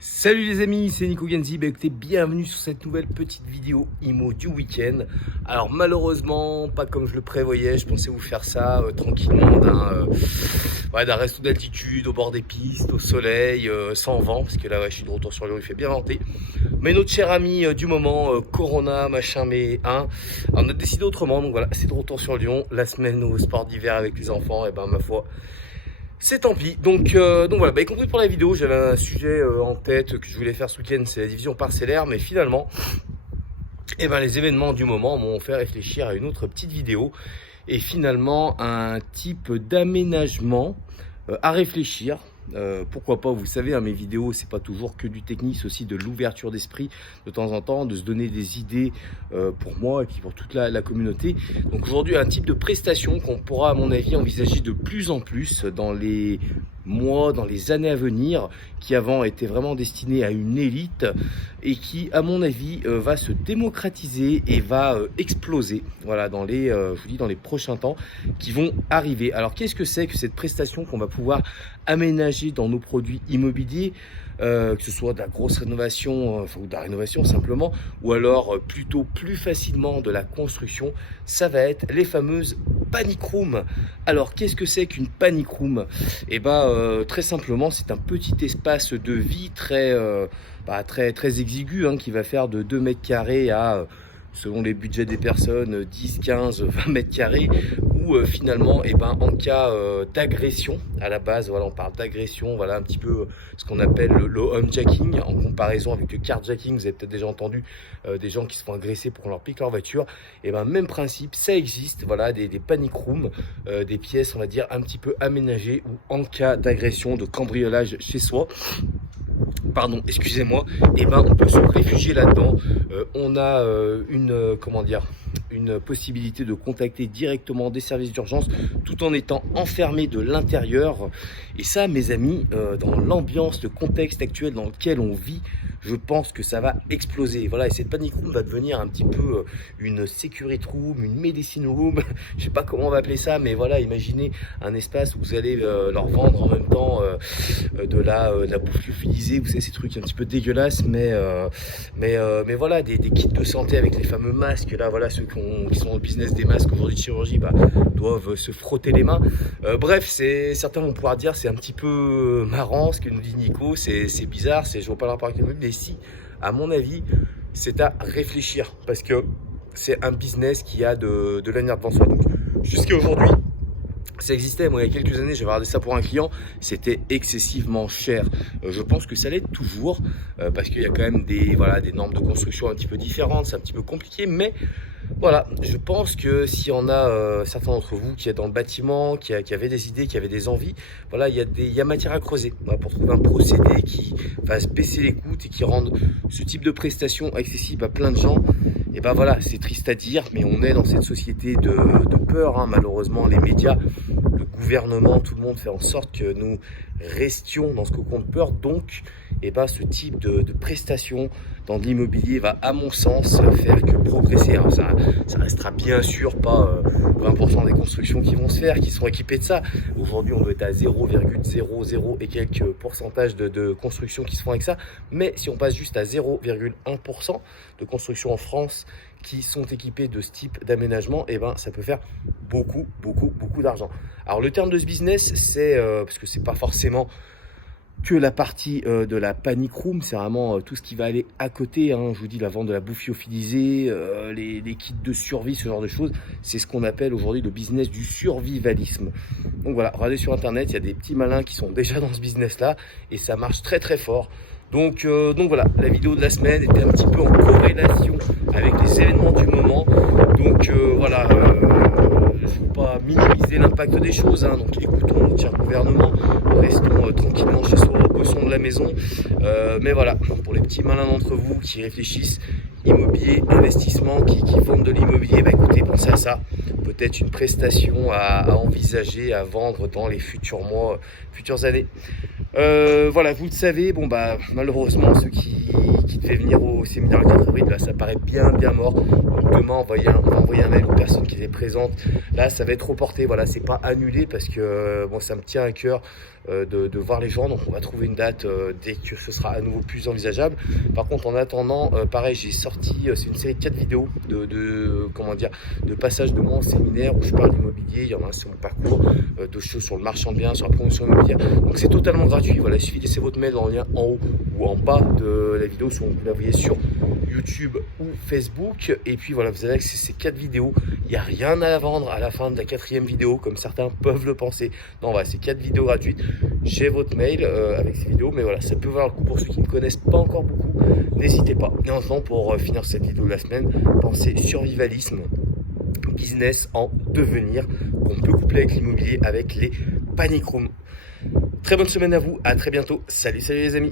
Salut les amis, c'est Nico Genzi. Écoutez, bienvenue sur cette nouvelle petite vidéo IMO du week-end. Alors malheureusement, pas comme je le prévoyais, je pensais vous faire ça tranquillement d'un resto d'altitude, au bord des pistes, au soleil, sans vent, parce que là je suis de retour sur Lyon, il fait bien venter. Mais notre cher ami du moment, Corona, machin, mais on a décidé autrement, donc voilà, c'est de retour sur Lyon, la semaine au sport d'hiver avec les enfants, et ben ma foi. C'est tant pis. Donc voilà, y compris pour la vidéo, j'avais un sujet en tête que je voulais faire ce week-end, c'est la division parcellaire, mais finalement, les événements du moment m'ont fait réfléchir à une autre petite vidéo et finalement un type d'aménagement à réfléchir. Pourquoi pas, vous savez, mes vidéos, c'est pas toujours que du technique, c'est aussi de l'ouverture d'esprit de temps en temps, de se donner des idées pour moi et puis pour toute la communauté. Donc aujourd'hui, un type de prestation qu'on pourra, à mon avis, envisager de plus en plus dans les mois, dans les années à venir, qui avant était vraiment destiné à une élite et qui, à mon avis, va se démocratiser et va exploser. Voilà, dans les, je vous dis, dans les prochains temps qui vont arriver. Alors, qu'est-ce que c'est que cette prestation qu'on va pouvoir aménager dans nos produits immobiliers, que ce soit de la grosse rénovation, ou de la rénovation simplement, ou alors plutôt plus facilement de la construction? Ça va être les fameuses panic rooms. Alors qu'est-ce que c'est qu'une panic room? Très simplement, c'est un petit espace de vie très exigu, qui va faire de 2 mètres carrés à selon les budgets des personnes, 10, 15, 20 mètres carrés, où finalement, en cas d'agression, à la base, voilà, on parle d'agression, voilà un petit peu ce qu'on appelle le homejacking, en comparaison avec le carjacking. Vous avez peut-être déjà entendu des gens qui se font agresser pour qu'on leur pique leur voiture. Même principe, ça existe, voilà, des panic rooms, des pièces, on va dire, un petit peu aménagées, où en cas d'agression, de cambriolage chez soi, pardon, excusez-moi, on peut se réfugier là-dedans. On a une possibilité de contacter directement des services d'urgence tout en étant enfermé de l'intérieur. Et ça, mes amis, dans l'ambiance, le contexte actuel dans lequel on vit, je pense que ça va exploser. Voilà, et cette panic room va devenir un petit peu une security room, une medicine room, je sais pas comment on va appeler ça, mais voilà, imaginez un espace où vous allez leur vendre en même temps de la bouffe lyophilisée, vous savez, ces trucs un petit peu dégueulasses, mais voilà, des kits de santé avec les fameux masques. Là, voilà, ceux qui sont dans le business des masques aujourd'hui de chirurgie, doivent se frotter les mains. Bref, certains vont pouvoir dire c'est un petit peu marrant ce que nous dit Nico, c'est bizarre, je vois pas le rapport avec le même, mais si, à mon avis, c'est à réfléchir, parce que c'est un business qui a de l'avenir devant soi. Donc, jusqu'à aujourd'hui, ça existait. Moi, il y a quelques années, j'avais regardé ça pour un client, c'était excessivement cher. Je pense que ça l'est toujours, parce qu'il y a quand même des normes de construction un petit peu différentes, c'est un petit peu compliqué, mais voilà, je pense que si on a certains d'entre vous qui est dans le bâtiment, qui avaient des idées, qui avaient des envies, voilà, il y a matière à creuser, voilà, pour trouver un procédé qui va se baisser les coûts et qui rende ce type de prestation accessible à plein de gens. Et voilà, c'est triste à dire, mais on est dans cette société de peur, malheureusement, les médias, le gouvernement, tout le monde fait en sorte que nous restions dans ce cocon de peur. Donc, ce type de prestation dans l'immobilier va, à mon sens, faire que progresser. Alors ça restera bien sûr pas 20% des constructions qui vont se faire, qui seront équipées de ça. Aujourd'hui, on doit être à 0,00 et quelques pourcentages de constructions qui se font avec ça. Mais si on passe juste à 0,1% de constructions en France qui sont équipées de ce type d'aménagement, ça peut faire beaucoup d'argent. Alors le terme de ce business, c'est parce que c'est pas forcément que la partie de la panic room, c'est vraiment tout ce qui va aller à côté, je vous dis, la vente de la bouffe lyophilisée, les kits de survie, ce genre de choses, c'est ce qu'on appelle aujourd'hui le business du survivalisme. Donc voilà, regardez sur internet, il y a des petits malins qui sont déjà dans ce business là et ça marche très fort. Donc voilà, la vidéo de la semaine était un petit peu en corrélation avec les événements du moment. Donc je ne veux pas minimiser l'impact des choses, donc écoutons notre gouvernement, restons tranquillement chez soi, bossons de la maison. Mais voilà, pour les petits malins d'entre vous qui réfléchissent immobilier, investissement, qui vendent de l'immobilier, écoutez, pensez à ça. Peut-être une prestation à envisager, à vendre dans les futurs mois, futures années. Voilà, vous le savez, bon bah malheureusement ceux qui devaient venir au séminaire le 4 avril, là ça paraît bien mort. Donc demain on va envoyer un mail aux personnes qui étaient présentes. Là ça va être reporté, voilà, c'est pas annulé parce que bon ça me tient à cœur de voir les gens. Donc on va trouver une date dès que ce sera à nouveau plus envisageable. Par contre en attendant, pareil j'ai sorti, c'est une série de 4 vidéos comment dire, de passage de mon séminaire où je parle d'immobilier. Il y en a un sur mon parcours, de choses sur le marchand de biens, sur la promotion immobilière. Donc c'est totalement gratuit, voilà, il suffit de laisser votre mail en lien en haut ou en bas de la vidéo, soit vous la voyez sur YouTube ou Facebook. Et puis voilà, vous avez accès à ces 4 vidéos. Il n'y a rien à vendre à la fin de la 4e vidéo, comme certains peuvent le penser. Non, voilà, c'est 4 vidéos gratuites. J'ai votre mail avec ces vidéos, mais voilà, ça peut valoir le coup pour ceux qui ne connaissent pas encore beaucoup. N'hésitez pas. Et enfin, pour finir cette vidéo de la semaine, pensez survivalisme, business en devenir, qu'on peut coupler avec l'immobilier avec les panic rooms. Très bonne semaine à vous, à très bientôt. Salut les amis.